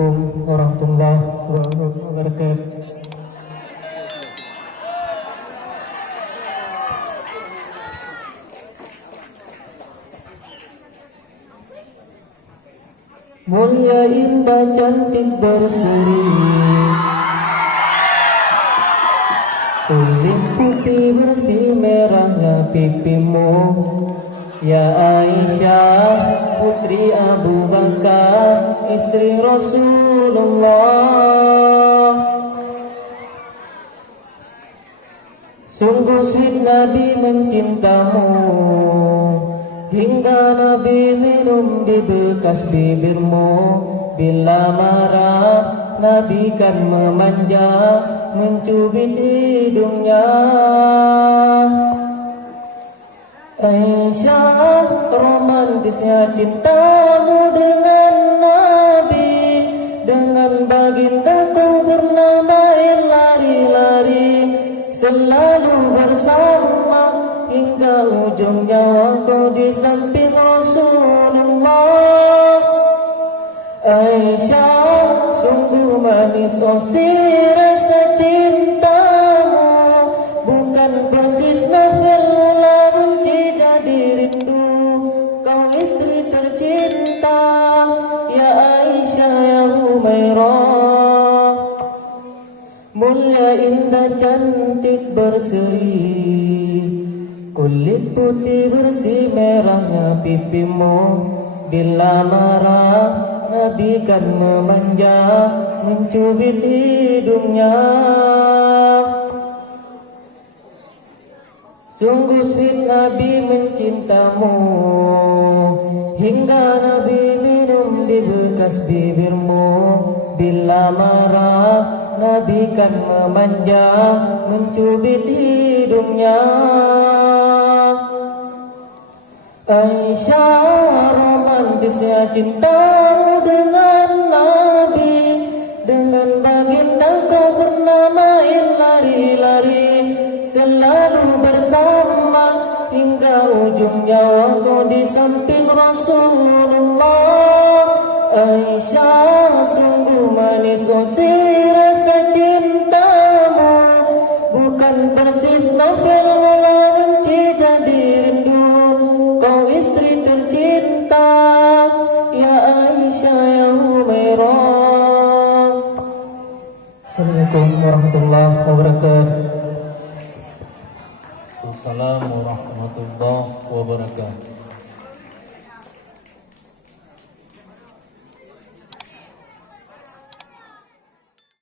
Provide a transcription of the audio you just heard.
Assalamualaikum warahmatullahi wabarakatuh. Mulia, indah, cantik, berseri, kulit putih bersih merahnya pipimu. Ya Aisyah, putri Abu Bakar, istri Rasulullah. Sungguh sweet Nabi mencintamu, hingga Nabi minum di bekas bibirmu. Bila marah, Nabi kan memanja, mencubit hidungnya. Aisyah, romantisnya cintamu dengan Nabi. Dengan bagindaku bernama lari-lari, selalu bersama hingga ujung nyawa kau di samping Rasulullah. Aisyah, sungguh manis oh si rasa cintamu, bukan persis novel mula benci jadi rindu. Kau istri tercinta, ya Aisyah ya Humairah. Mulia, indah, cantik, berseri, kulit putih bersih merahnya pipimu. Bila marah, Nabi kan memanja, mencubit hidungnya. Sungguh sweet Nabi mencintamu, hingga Nabi minum di bekas bibirmu. Bila marah, Nabi kan memanja, mencubit hidungnya. Aisyah, romantisnya cintamu dengan Nabi. Dengan baginda kau bernama lari-lari, selalu bersama hingga ujung nyawa kau di samping Rasulullah. Aisyah, sungguh manis oh si rasa cintamu, bukan persis novel mula benci jadi rindu. Kau istri tercinta, ya Aisyah ya Humairah. Assalamualaikum warahmatullahi wabarakatuh. Assalamualaikum warahmatullahi wabarakatuh.